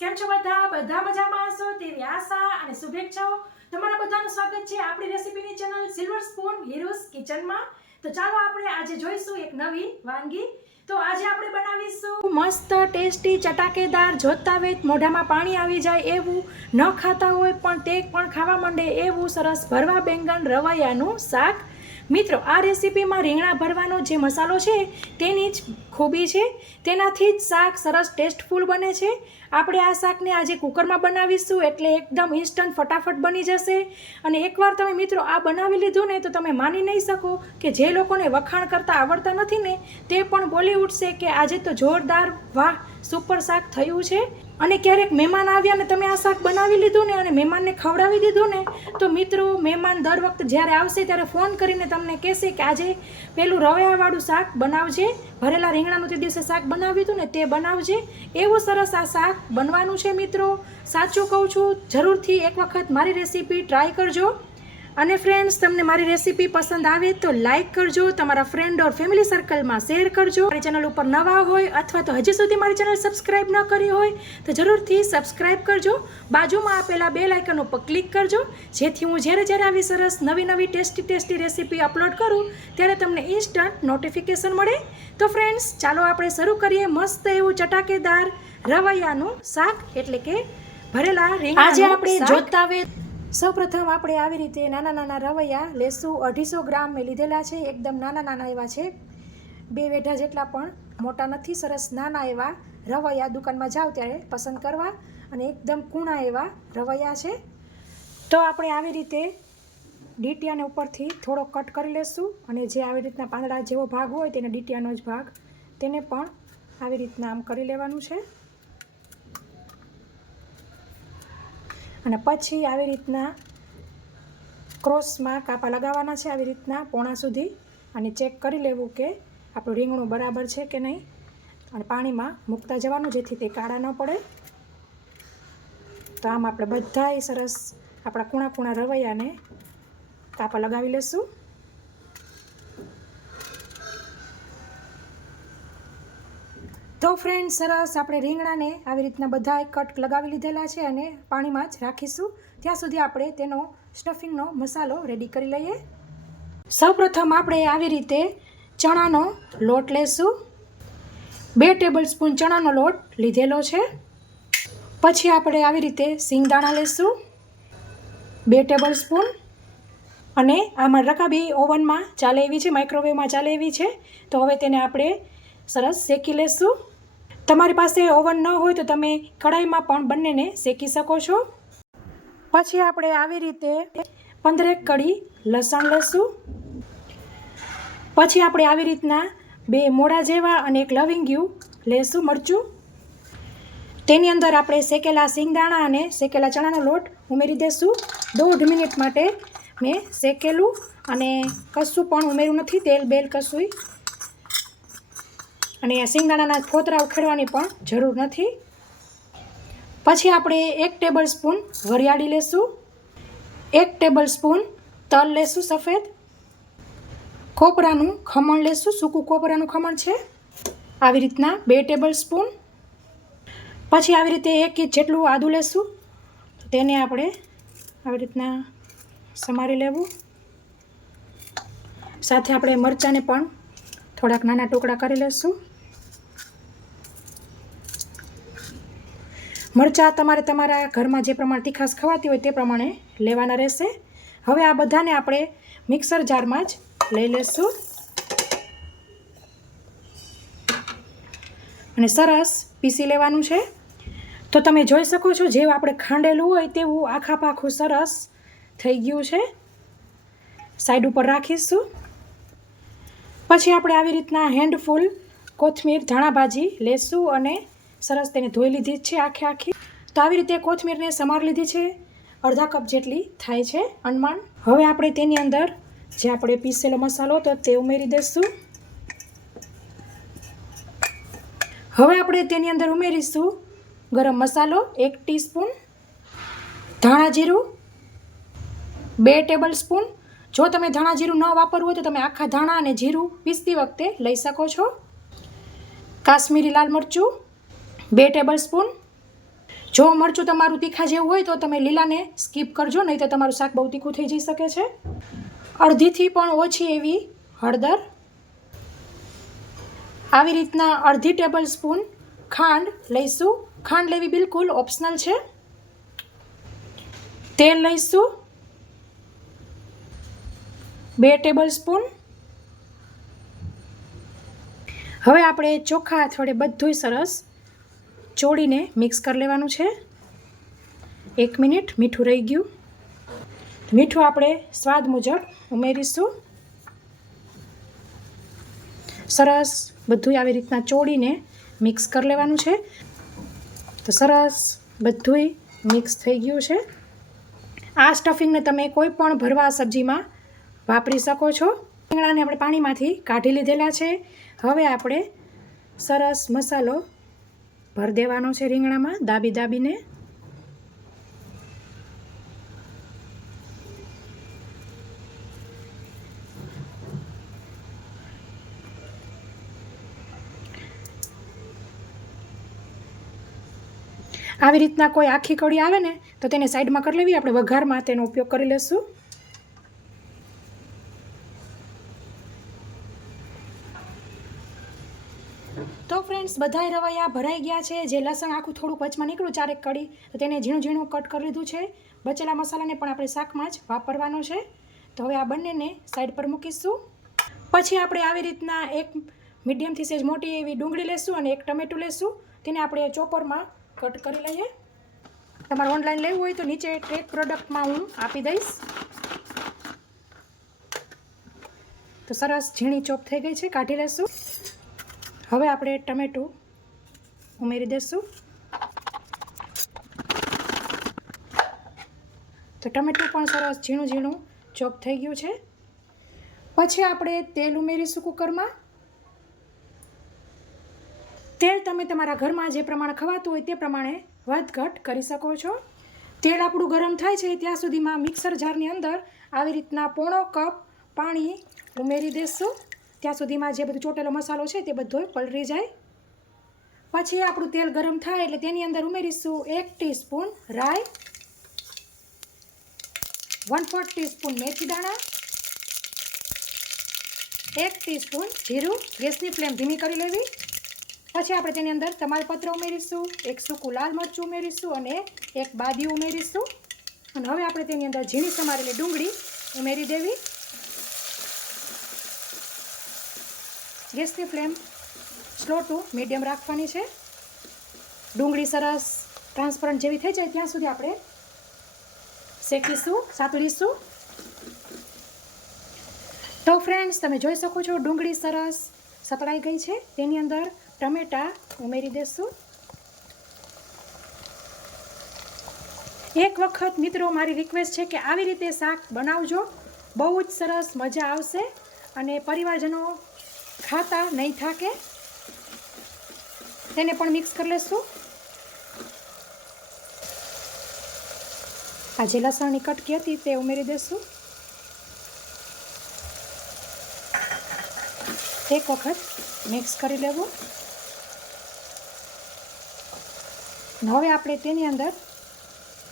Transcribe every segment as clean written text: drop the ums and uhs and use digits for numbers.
કેમ છો બધા મજામાં હશો તેવી આશા અને શુભેચ્છાઓ। તમારા બધાનું સ્વાગત છે આપણી રેસીપીની ચેનલ સિલ્વર સ્પૂન હીરોઝ કિચનમાં। તો ચાલો આપણે આજે જોઈશું એક નવી વાનગી। તો આજે આપણે બનાવીશું મસ્ત ટેસ્ટી ચટાકેદાર જોતા વેત મોઢામાં પાણી આવી જાય એવું, ન ખાતા હોય પણ તે પણ ખાવા માંડે એવું સરસ ભરવા બેંગન રવૈયાનું શાક। મિત્રો, આ રેસીપીમાં રીંગણા ભરવાનો જે મસાલો છે તેની જ ખૂબી છે, તેનાથી જ શાક સરસ ટેસ્ટફુલ બને છે। આપણે આ શાકને આજે કુકરમાં બનાવીશું એટલે એકદમ ઇન્સ્ટન્ટ ફટાફટ બની જશે। અને એકવાર તમે મિત્રો આ બનાવી લીધું ને તો તમે માની નહીં શકો કે જે લોકોને વખાણ કરતા આવડતા નથી ને તે પણ બોલી ઉઠશે કે આજે તો જોરદાર, વાહ, સુપર શાક થયું છે। અને ક્યારેક મહેમાન આવ્યા ને તમે આ શાક બનાવી લીધું ને અને મહેમાનને ખવડાવી દીધું ને તો મિત્રો, મહેમાન દર વખત જ્યારે આવશે ત્યારે ફોન કરીને તમને કહેશે કે આજે પેલું રવૈયાવાળું શાક બનાવજે, ભરેલા રીંગણાનું તે દિવસે શાક બનાવ્યું હતું ને તે બનાવજે। એવું સરસ આ શાક બનવાનું છે મિત્રો, સાચું કહું છું, જરૂરથી એક વખત મારી રેસીપી ટ્રાય કરજો। અને ફ્રેન્ડ્સ, તમને મારી રેસીપી પસંદ આવે તો લાઇક કરજો, તમારા ફ્રેન્ડ ઓર ફેમિલી સર્કલમાં શેર કરજો। મારી ચેનલ ઉપર નવા હોય અથવા તો હજી સુધી મારી ચેનલ સબસ્ક્રાઇબ ન કરી હોય તો જરૂરથી સબસ્ક્રાઇબ કરજો। બાજુમાં આપેલા બેલ આઇકન ઉપર ક્લિક કરજો, જેથી હું જ્યારે આવી સરસ નવી ટેસ્ટી રેસીપી અપલોડ કરું ત્યારે તમને ઇન્સ્ટન્ટ નોટિફિકેશન મળે। તો ફ્રેન્ડ્સ, ચાલો આપણે શરૂ કરીએ મસ્ત એવું ચટાકેદાર રવૈયાનું શાક, એટલે કે ભરેલા રીંગણા। આજે આપણે જોતા વેત સૌપ્રથમ આપણે આવી રીતે નાના રવૈયા લેશું। 250 ગ્રામ મેં લીધેલા છે, એકદમ નાના એવા છે, 2 વેઢા જેટલા પણ મોટા નથી, સરસ નાના એવા રવૈયા દુકાનમાં જાઓ ત્યારે પસંદ કરવા, અને એકદમ કૂણા એવા રવૈયા છે। તો આપણે આવી રીતે ડીટીયાને ઉપરથી થોડો કટ કરી લેશું, અને જે આવી રીતના પાંદડા જેવો ભાગ હોય તેને ડીટીયાનો જ ભાગ તેને પણ આવી રીતના આમ કરી લેવાનું છે। અને પછી આવી રીતના ક્રોસમાં કાપા લગાવવાના છે, આવી રીતના પોણા સુધી, અને ચેક કરી લેવું કે આપણું રીંગણું બરાબર છે કે નહીં, અને પાણીમાં મૂકતા જવાનું જેથી તે કાળા ન પડે। તો આમ આપણે બધાય સરસ આપણા કૂણા રવૈયાને કાપા લગાવી લેશું। તો ફ્રેન્ડ, સરસ આપણે રીંગણાને આવી રીતના બધા કટ લગાવી લીધેલા છે અને પાણીમાં જ રાખીશું, ત્યાં સુધી આપણે તેનો સ્ટફિંગનો મસાલો રેડી કરી લઈએ। સૌપ્રથમ આપણે આવી રીતે ચણાનો લોટ લેશું, 2 ટેબલસ્પૂન ચણાનો લોટ લીધેલો છે। પછી આપણે આવી રીતે સિંગદાણા લેશું, 2 ટેબલસ્પૂન, અને આમાં રકાબી ઓવનમાં ચાલે એવી છે, માઇક્રોવેવમાં ચાલે એવી છે, તો હવે તેને આપણે સરસ શેકી લેશું। તમારી પાસે ઓવન ન હોય તો તમે કઢાઈમાં પણ બંનેને શેકી શકો છો। પછી આપણે આવી રીતે 15 કળી લસણ લેશું। પછી આપણે આવી રીતના 2 મોડા જેવા અને 1 લવિંગિયું લેશું, મરચું। તેની અંદર આપણે શેકેલા સિંગદાણા અને શેકેલા ચણાનો લોટ ઉમેરી દેશું। 1.5 મિનિટ માટે મેં શેકેલું, અને કશું પણ ઉમેર્યું નથી, તેલ બેલ કશું, અને સિંગદાણાના ફોતરા ઉખેડવાની પણ જરૂર નથી। પછી આપણે 1 ટેબલસ્પૂન વરિયાળી લેશું, 1 ટેબલસ્પૂન તલ લેશું સફેદ, કોપરાનું ખમણ લેશું, સૂકું કોપરાનું ખમણ છે, આવી રીતના 2 ટેબલસ્પૂન। પછી આવી રીતે 1 ઇંચ જેટલું આદું લેશું, તેને આપણે આવી રીતના સમારી લેવું। સાથે આપણે મરચાંને પણ થોડાક નાના ટુકડા કરી લેશું। મરચાં તમારે તમારા ઘરમાં જે પ્રમાણે તીખાશ ખવાતી હોય તે પ્રમાણે લેવાના રહેશે। હવે આ બધાને આપણે મિક્સર જારમાં જ લઈ લેશું, અને સરસ પીસી લેવાનું છે। તો તમે જોઈ શકો છો, જેવું આપણે ખાંડેલું હોય તેવું આખા પાખું સરસ થઈ ગયું છે। સાઈડ ઉપર રાખીશું। પછી આપણે આવી રીતના હેન્ડફુલ કોથમીર ધાણા ભાજી લેશું, અને સરસ તેને ધોઈ લીધી છે આખી। તો આવી રીતે કોથમીરને સમારી લીધી છે, અડધા કપ જેટલી થાય છે અનમાન। હવે આપણે તેની અંદર જે આપણે પીસેલો મસાલો તો તે ઉમેરી દઈશું। હવે આપણે તેની અંદર ઉમેરીશું ગરમ મસાલો 1 ટીસ્પૂન, ધાણા જીરું 2 ટેબલસ્પૂન। જો તમે ધાણા જીરું ન વાપરવું હોય તો તમે આખા ધાણા અને જીરું પીસતી વખતે લઈ શકો છો। કાશ્મીરી લાલ મરચું 2 ટેબલસ્પૂન। જો મરચું તમારું તીખા જેવું હોય તો તમે લીલાને સ્કીપ કરજો, નહીં તો તમારું શાક બહુ તીખું થઈ જઈ શકે છે. અડધીથી પણ ઓછી એવી હળદર, આવી રીતના અડધી ટેબલ સ્પૂન ખાંડ લઈશું. ખાંડ લેવી બિલકુલ ઓપ્શનલ છે. તેલ લઈશું 2 ટેબલ સ્પૂન. હવે આપણે ચોખા અથડે બધુંય સરસ ચોળીને મિક્સ કરી લેવાનું છે. 1 મિનિટ. મીઠું રહી ગયું. મીઠું આપણે સ્વાદ મુજબ ઉમેરીશું. સરસ બધુંય આવી રીતના ચોળીને મિક્સ કરી લેવાનું છે. તો સરસ બધુંય મિક્સ થઈ ગયું છે. આ સ્ટફિંગને તમે કોઈ પણ ભરવા સબ્જીમાં વાપરી શકો છો. રીંગણાને આપણે પાણીમાંથી કાઢી લીધેલા છે. હવે આપણે સરસ મસાલો ભરી દેવાનો છે રીંગણામાં દાબીને. આવી રીતના કોઈ આખી કળી આવે ને તો તેને સાઈડમાં કરી લેવી. આપણે વઘારમાં તેનો ઉપયોગ કરી લઈશું. તો ફ્રેન્ડ્સ બધાય રવૈયા ભરાઈ ગયા છે. જે લસણ આખું થોડુંક વચમાં નીકળ્યું 4 કળી, તો તેને ઝીણું ઝીણું કટ કરી લીધું છે. બચેલા મસાલાને પણ આપણે શાકમાં જ વાપરવાનો છે. તો હવે આ બંનેને સાઈડ પર મૂકીશું. પછી આપણે આવી રીતના એક મીડિયમથી સેજ મોટી એવી ડુંગળી લેશું અને એક ટમેટું લેશું. તેને આપણે ચોપરમાં કટ કરી લઈએ. તમારે ઓનલાઈન લેવું હોય તો નીચે ટ્રેક પ્રોડક્ટમાં હું આપી દઈશ. તો સરસ ઝીણી ચોપ થઈ ગઈ છે, કાઢી લેશું. હવે આપણે ટમેટું ઉમેરી દઈશું. તો ટમેટું પણ સરસ ઝીણું ઝીણું ચોપ થઈ ગયું છે. પછી આપણે તેલ ઉમેરીશું કુકરમાં. તેલ તમે તમારા ઘરમાં જે પ્રમાણે ખવાતું હોય તે પ્રમાણે વધઘટ કરી શકો છો. તેલ આપણું ગરમ થાય છે ત્યાં સુધીમાં મિક્સર જારની અંદર આવી રીતના પોણો કપ પાણી ઉમેરી દઈશું. ત્યાં સુધીમાં જે બધું ચોટેલો મસાલો છે તે બધો પલળી જાય. પછી આપણું તેલ ગરમ થાય એટલે તેની અંદર ઉમેરીશું 1 ટીસ્પૂન રાઈ, 1/4 ટીસ્પૂન મેથી દાણા, 1 ટીસ્પૂન જીરું. ગેસની ફ્લેમ ધીમી કરી લેવી. પછી આપણે તેની અંદર તમાલપત્ર ઉમેરીશું, 1 સૂકું લાલ મરચું ઉમેરીશું અને 1 બાદિયું ઉમેરીશું. અને હવે આપણે તેની અંદર ઝીણી સમારેલી ડુંગળી ઉમેરી દેવી. ગેસની ફ્લેમ સ્લો ટુ મીડિયમ રાખવાની છે. ડુંગળી સરસ ટ્રાન્સપરન્ટ જેવી થઈ જાય ત્યાં સુધી આપણે શેકીશું, સાતળીશું. તો ફ્રેન્ડ્સ તમે જોઈ શકો છો ડુંગળી સરસ સતળાઈ ગઈ છે. તેની અંદર ટમેટાં ઉમેરી દઈશું. એક વખત મિત્રો મારી રિક્વેસ્ટ છે કે આવી રીતે શાક બનાવજો, બહુ જ સરસ મજા આવશે અને પરિવારજનો ખાતા નહીં થાકે. તેને પણ મિક્સ કરી લઈશું. આ જે લસણની કટકી હતી તે ઉમેરી દઈશું. એક વખત મિક્સ કરી લેવું. હવે આપણે તેની અંદર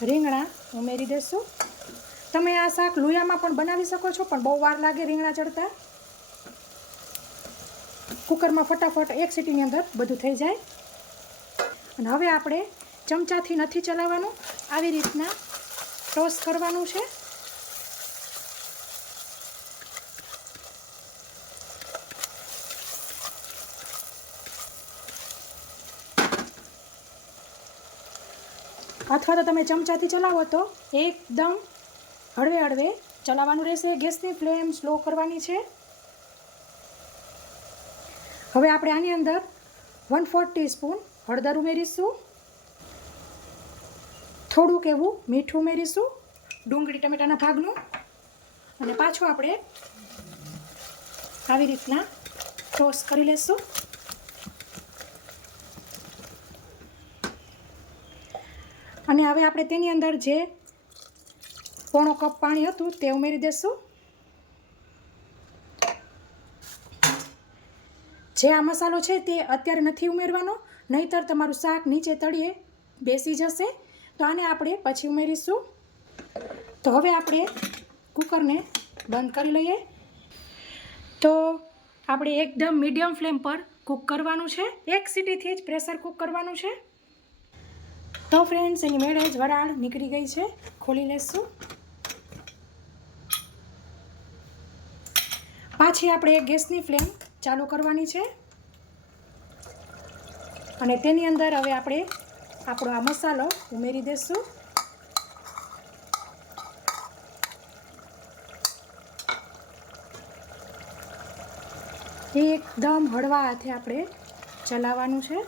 રીંગણા ઉમેરી દઈશું. તમે આ શાક લુયામાં પણ બનાવી શકો છો, પણ બહુ વાર લાગે રીંગણા ચડતા. કુકરમાં ફટાફટ 1 સીટીની અંદર બધું થઈ જાય. અને હવે આપણે ચમચાથી નથી ચલાવવાનું, આવી રીતના ટોસ કરવાનું છે. અથવા તો તમે ચમચાથી ચલાવો તો એકદમ હળવે હળવે ચલાવવાનું રહેશે. ગેસની ફ્લેમ સ્લો કરવાની છે. હવે આપણે આની અંદર 1/4 ટીસ્પૂન હળદર ઉમેરીશું. થોડુંક એવું મીઠું ઉમેરીશું ડુંગળી ટમેટાના ભાગનું. અને પાછું આપણે આવી રીતના ટોસ કરી લઈશું. અને હવે આપણે તેની અંદર જે પોણો કપ પાણી હતું તે ઉમેરી દઈશું. જે આ મસાલો છે તે અત્યારે નથી ઉમેરવાનો, નહીંતર તમારું શાક નીચે તળીએ બેસી જશે. તો આને આપણે પછી ઉમેરીશું. તો હવે આપણે કુકરને બંધ કરી લઈએ. તો આપણે એકદમ મીડિયમ ફ્લેમ પર કૂક કરવાનું છે. 1 સીટીથી જ પ્રેશર કૂક કરવાનું છે. તો ફ્રેન્ડ્સ, એની મેળે જ વરાળ નીકળી ગઈ છે. ખોલી લઈશું. પાછી આપણે ગેસની ફ્લેમ ચાલુ કરવાની છે અને તેની અંદર હવે આપણે આપણો આ મસાલો ઉમેરી દઈશું. એકદમ હળવા હાથે આપણે ચલાવવાનું છે.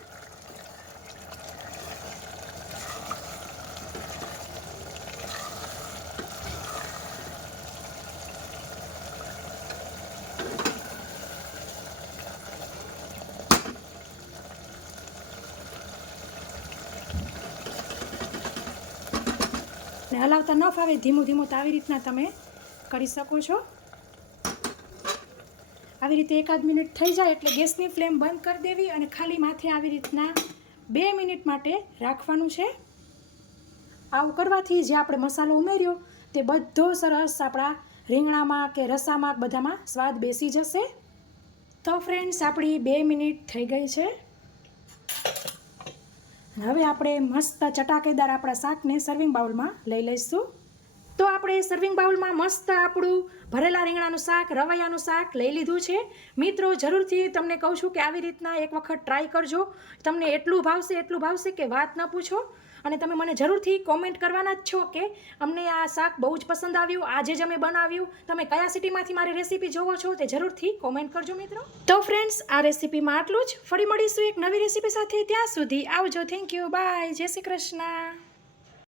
ને હલાવતા ન ફાવે ધીમું ધીમું તો આવી રીતના તમે કરી શકો છો. આવી રીતે 1 મિનિટ થઈ જાય એટલે ગેસની ફ્લેમ બંધ કરી દેવી અને ખાલી માથે આવી રીતના 2 મિનિટ માટે રાખવાનું છે. આવું કરવાથી જે આપણે મસાલો ઉમેર્યો તે બધો સરસ આપણા રીંગણામાં કે રસામાં બધામાં સ્વાદ બેસી જશે. તો ફ્રેન્ડ્સ, આપણી 2 મિનિટ થઈ ગઈ છે. હવે આપણે મસ્ત ચટાકેદાર આપણા શાકને સર્વિંગ બાઉલમાં લઈ લઈશું. તો આપણે સર્વિંગ બાઉલમાં મસ્ત આપણું ભરેલા રીંગણાનું શાક, રવૈયાનું શાક લઈ લીધું છે. મિત્રો, જરૂરથી તમને કહું છું કે આવી રીતના એક વખત ટ્રાય કરજો. તમને એટલું ભાવશે કે વાત ન પૂછો. અને તમે મને જરૂરથી કોમેન્ટ કરવાના જ છો કે અમને આ શાક બહુ જ પસંદ આવ્યું, આજે જ અમે બનાવ્યું. તમે કયા સિટીમાંથી મારી રેસીપી જોવો છો તે જરૂરથી કોમેન્ટ કરજો મિત્રો. તો ફ્રેન્ડ્સ, આ રેસીપીમાં આટલું જ. ફરી મળીશું એક નવી રેસીપી સાથે. ત્યાં સુધી આવજો. Thank you. બાય. જય શ્રી કૃષ્ણ.